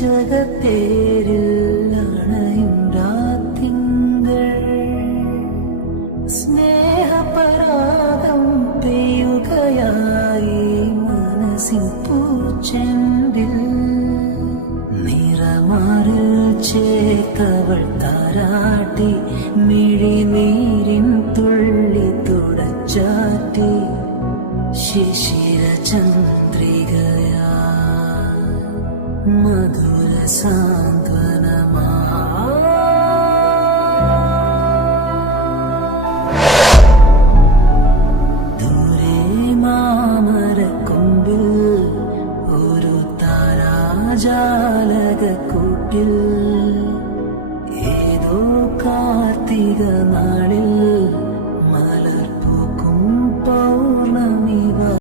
ജഗത്തേരിൽ അണയും രാത്തിങ്കൾ സ്നേഹപരാഗം പെയ്യുകയായി മനസ്സിൻ പൂച്ചെണ്ടിൽ നിറമാറിൽ ചേർത്തവൾ താരാട്ടി മിഴിനീരിൻ തുള്ളി തുടച്ചാറ്റി ശിശിര ചന്ദ്രികയാ മധുര സാന്ത്വനമാ ദൂരെ മാമരക്കൊമ്പിൽ ഒരു താരാജാലക കൂട്ടിൽ